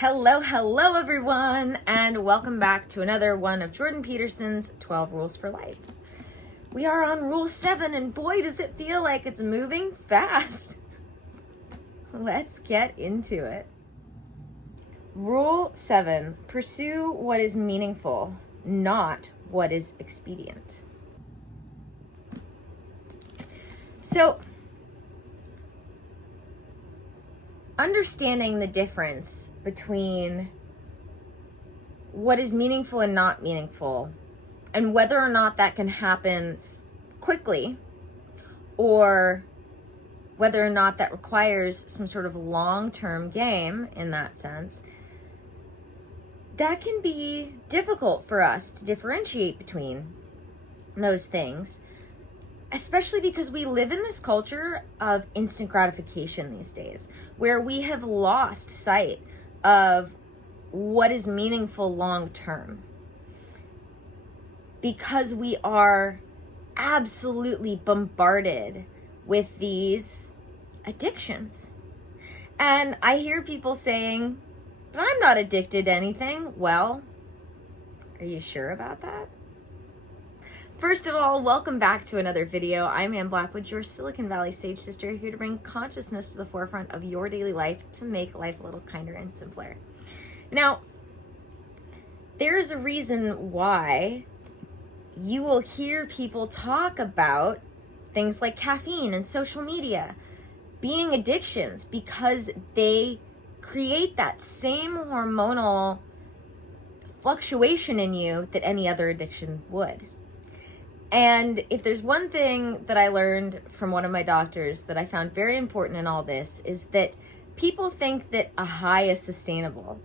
Hello everyone, and welcome back to another one of Jordan Peterson's 12 Rules for Life. We are on Rule 7, and boy, does it feel like it's moving fast. Let's get into it. Rule 7, pursue what is meaningful, not what is expedient. So, understanding the difference between what is meaningful and not meaningful, and whether or not that can happen quickly, or whether or not that requires some sort of long-term game in that sense, that can be difficult for us to differentiate between those things, especially because we live in this culture of instant gratification these days, where we have lost sight of what is meaningful long term, because we are absolutely bombarded with these addictions. And I hear people saying, but I'm not addicted to anything. Well, are you sure about that? First of all, welcome back to another video. I'm Ann Blackwood, your Silicon Valley Sage Sister, here to bring consciousness to the forefront of your daily life to make life a little kinder and simpler. Now, there is a reason why you will hear people talk about things like caffeine and social media being addictions, because they create that same hormonal fluctuation in you that any other addiction would. And if there's one thing that I learned from one of my doctors that I found very important in all this, is that people think that a high is sustainable,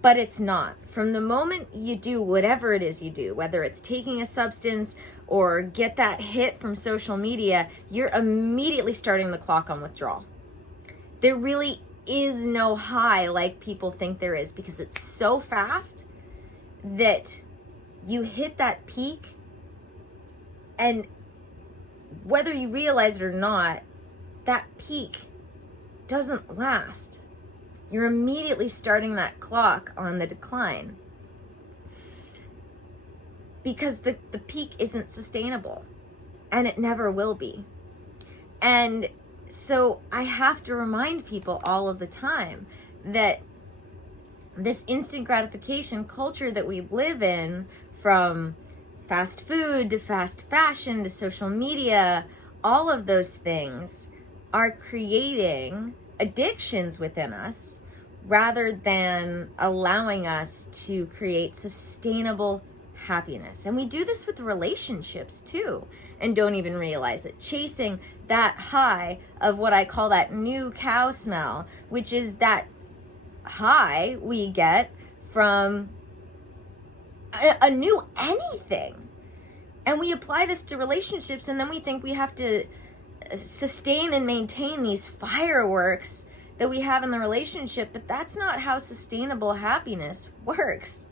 but it's not. From the moment you do whatever it is you do, whether it's taking a substance or get that hit from social media, you're immediately starting the clock on withdrawal. There really is no high like people think there is, because it's so fast that you hit that peak, and whether you realize it or not, that peak doesn't last. You're immediately starting that clock on the decline, because the peak isn't sustainable, and it never will be. And so I have to remind people all of the time that this instant gratification culture that we live in, from fast food to fast fashion to social media, all of those things are creating addictions within us, rather than allowing us to create sustainable happiness. And we do this with relationships too, and don't even realize it, chasing that high of what I call that new cow smell, which is that high we get from a new anything. And we apply this to relationships, and then we think we have to sustain and maintain these fireworks that we have in the relationship, but that's not how sustainable happiness works.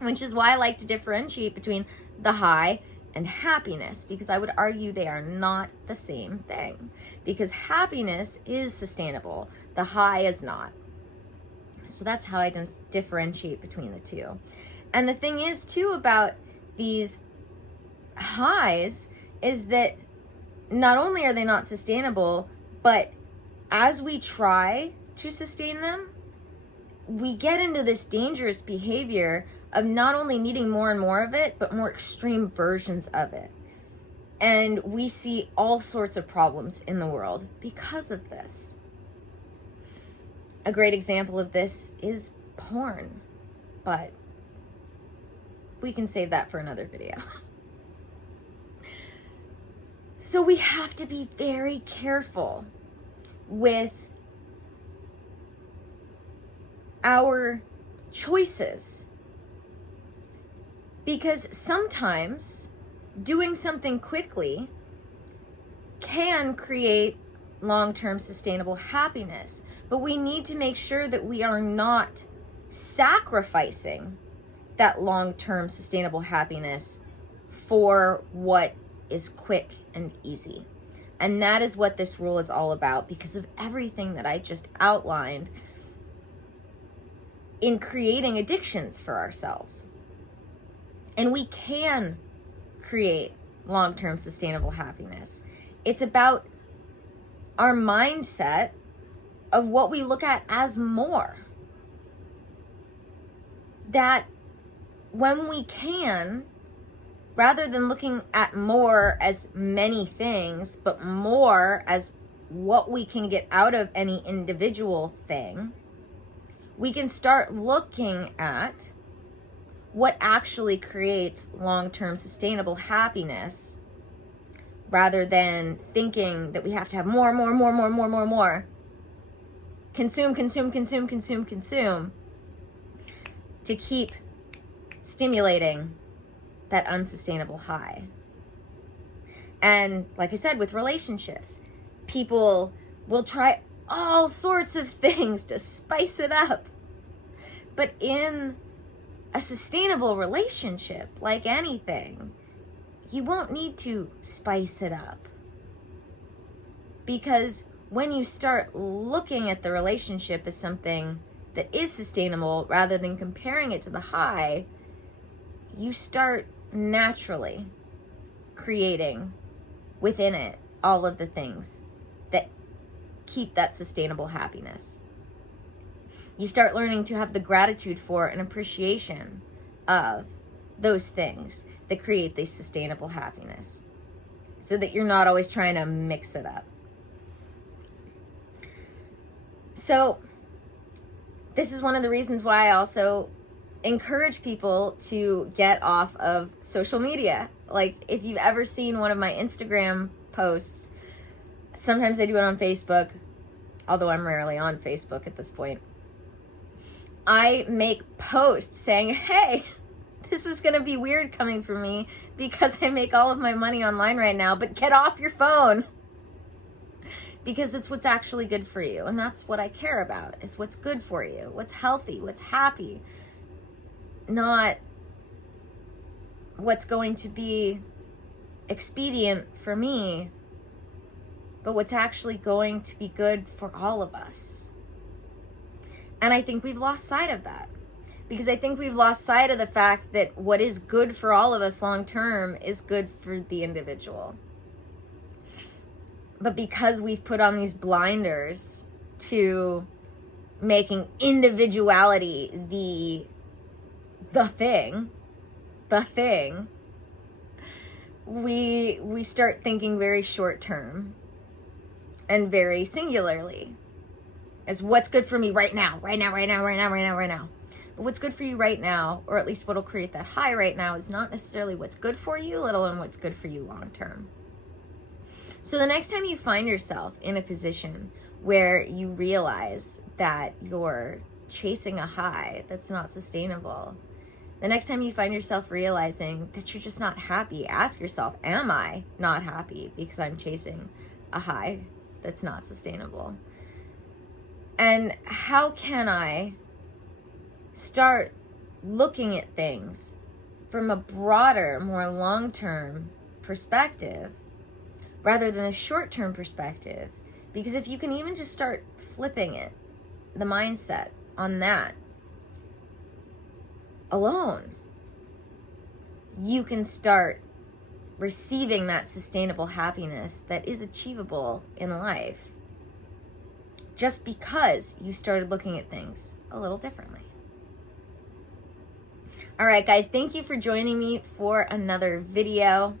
Which is why I like to differentiate between the high and happiness, because I would argue they are not the same thing. Because happiness is sustainable, the high is not. So that's how I differentiate between the two. And the thing is too about these highs is that not only are they not sustainable, but as we try to sustain them, we get into this dangerous behavior of not only needing more and more of it, but more extreme versions of it. And we see all sorts of problems in the world because of this. A great example of this is porn, but we can save that for another video. So we have to be very careful with our choices, because sometimes doing something quickly can create long-term sustainable happiness, but we need to make sure that we are not sacrificing that long-term sustainable happiness for what is quick and easy. And that is what this rule is all about, because of everything that I just outlined. in creating addictions for ourselves. And we can create long-term sustainable happiness. It's about our mindset of what we look at as more. That when we can, rather than looking at more as many things, but more as what we can get out of any individual thing, we can start looking at what actually creates long-term sustainable happiness, rather than thinking that we have to have more. Consume to keep stimulating that unsustainable high. And like I said, with relationships, people will try all sorts of things to spice it up. But in a sustainable relationship, like anything, you won't need to spice it up. Because when you start looking at the relationship as something that is sustainable rather than comparing it to the high, you start naturally creating within it all of the things that keep that sustainable happiness. You start learning to have the gratitude for and appreciation of those things that create this sustainable happiness, so that you're not always trying to mix it up. So this is one of the reasons why I also encourage people to get off of social media. Like, if you've ever seen one of my Instagram posts, sometimes I do it on Facebook, although I'm rarely on Facebook at this point. I make posts saying, hey, this is going to be weird coming from me because I make all of my money online right now, but get off your phone. Because it's what's actually good for you. And that's what I care about, is what's good for you, what's healthy, what's happy. Not what's going to be expedient for me, but what's actually going to be good for all of us. And I think we've lost sight of that. Because I think we've lost sight of the fact that what is good for all of us long term is good for the individual. But because we've put on these blinders to making individuality the thing, we start thinking very short term and very singularly, as what's good for me right now. But what's good for you right now, or at least what'll create that high right now, is not necessarily what's good for you, let alone what's good for you long term. So the next time you find yourself in a position where you realize that you're chasing a high that's not sustainable, the next time you find yourself realizing that you're just not happy, ask yourself, am I not happy because I'm chasing a high that's not sustainable? And how can I start looking at things from a broader, more long-term perspective rather than a short-term perspective? Because if you can even just start flipping it, the mindset on that alone, you can start receiving that sustainable happiness that is achievable in life, just because you started looking at things a little differently. All right, guys, thank you for joining me for another video.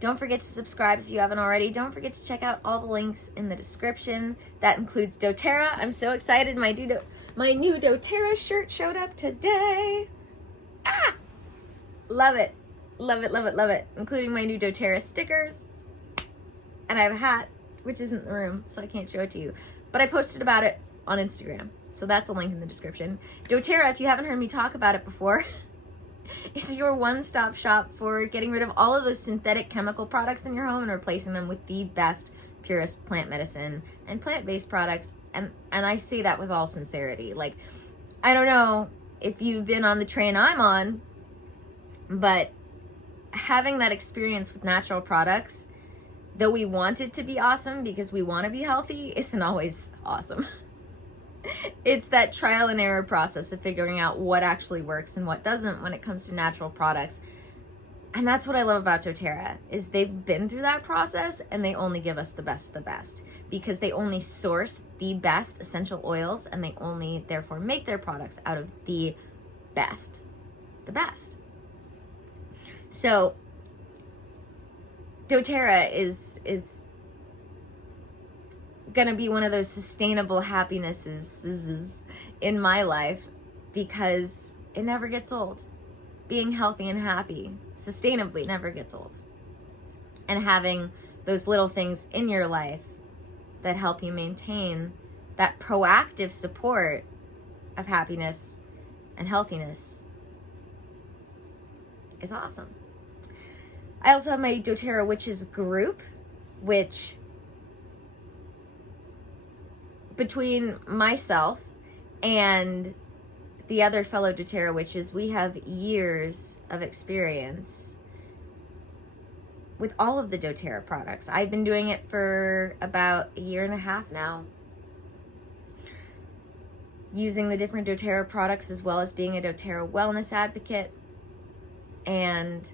Don't forget to subscribe if you haven't already. Don't forget to check out all the links in the description. That includes dōTERRA. I'm so excited. My new dōTERRA shirt showed up today. Love it. Love it. Including my new dōTERRA stickers. And I have a hat, which isn't in the room, so I can't show it to you. But I posted about it on Instagram, so that's a link in the description. dōTERRA, if you haven't heard me talk about it before, is your one-stop shop for getting rid of all of those synthetic chemical products in your home and replacing them with the best, purest plant medicine and plant-based products. And I say that with all sincerity. Like, I don't know if you've been on the train I'm on, but having that experience with natural products, though we want it to be awesome because we want to be healthy, isn't always awesome. It's that trial and error process of figuring out what actually works and what doesn't when it comes to natural products. And that's what I love about dōTERRA, is they've been through that process and they only give us the best of the best, because they only source the best essential oils and they only therefore make their products out of the best. The best. So dōTERRA is gonna be one of those sustainable happinesses in my life, because it never gets old. Being healthy and happy sustainably never gets old. And having those little things in your life that help you maintain that proactive support of happiness and healthiness is awesome. I also have my dōTERRA Witches group, which between myself and the other fellow dōTERRA witches, we have years of experience with all of the dōTERRA products. I've been doing it for about a year and a half now, using the different dōTERRA products, as well as being a dōTERRA wellness advocate. And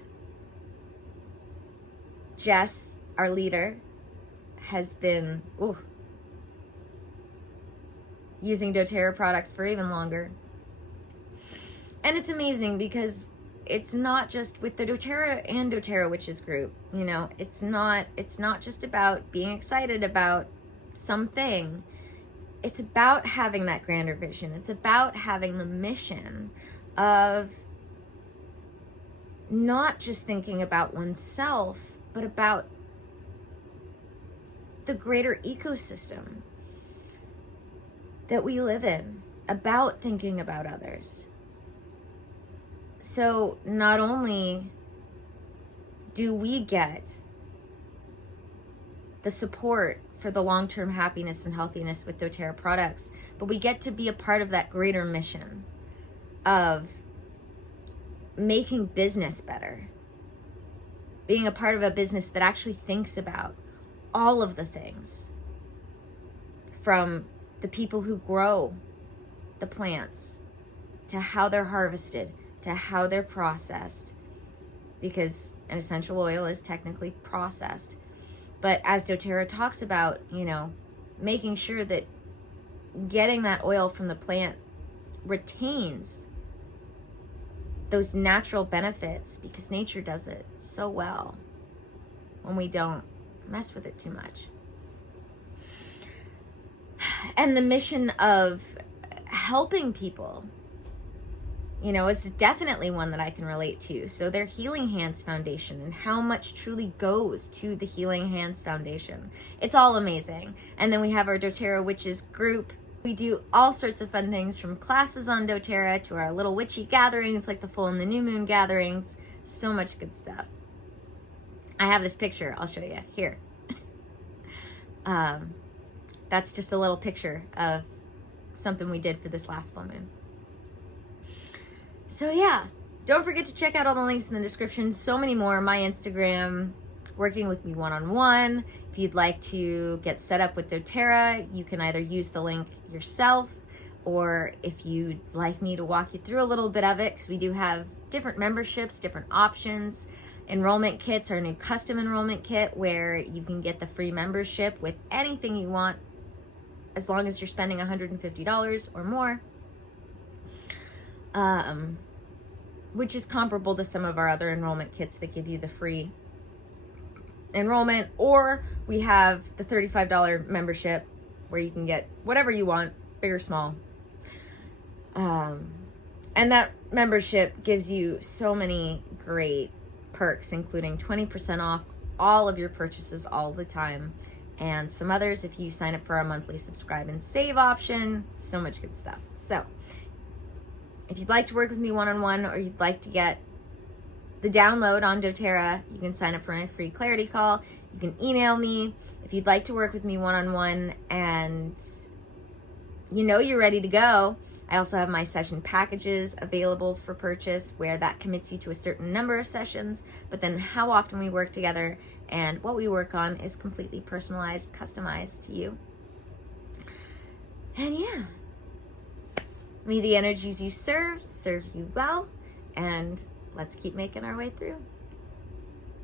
Jess, our leader, has been using dōTERRA products for even longer. And it's amazing, because it's not just with the dōTERRA and dōTERRA Witches group, you know, it's not just about being excited about something. It's about having that grander vision. It's about having the mission of not just thinking about oneself, but about the greater ecosystem that we live in, about thinking about others. So not only do we get the support for the long-term happiness and healthiness with dōTERRA products, but we get to be a part of that greater mission of making business better, being a part of a business that actually thinks about all of the things, from the people who grow the plants to how they're harvested, to how they're processed, because an essential oil is technically processed. But as dōTERRA talks about, you know, making sure that getting that oil from the plant retains those natural benefits, because nature does it so well when we don't mess with it too much. And the mission of helping people, you know, is definitely one that I can relate to. So their Healing Hands Foundation, and how much truly goes to the Healing Hands Foundation. It's all amazing. And then we have our dōTERRA Witches group. We do all sorts of fun things, from classes on dōTERRA to our little witchy gatherings like the full and the new moon gatherings. So much good stuff. I have this picture. I'll show you here. That's just a little picture of something we did for this last full moon. So yeah, don't forget to check out all the links in the description. So many more. My Instagram, working with me one-on-one. If you'd like to get set up with dōTERRA, you can either use the link yourself, or if you'd like me to walk you through a little bit of it, because we do have different memberships, different options. Enrollment kits, our new custom enrollment kit, where you can get the free membership with anything you want, as long as you're spending $150 or more. Which is comparable to some of our other enrollment kits that give you the free enrollment. Or we have the $35 membership, where you can get whatever you want, big or small. And that membership gives you so many great perks, including 20% off all of your purchases all the time, and some others if you sign up for our monthly subscribe and save option. So much good stuff. So if you'd like to work with me one-on-one, or you'd like to get the download on dōTERRA, you can sign up for a free clarity call. You can email me if you'd like to work with me one-on-one and you know you're ready to go. I also have my session packages available for purchase, where that commits you to a certain number of sessions, but then how often we work together and what we work on is completely personalized, customized to you. And yeah, May the energies you serve you well, and let's keep making our way through.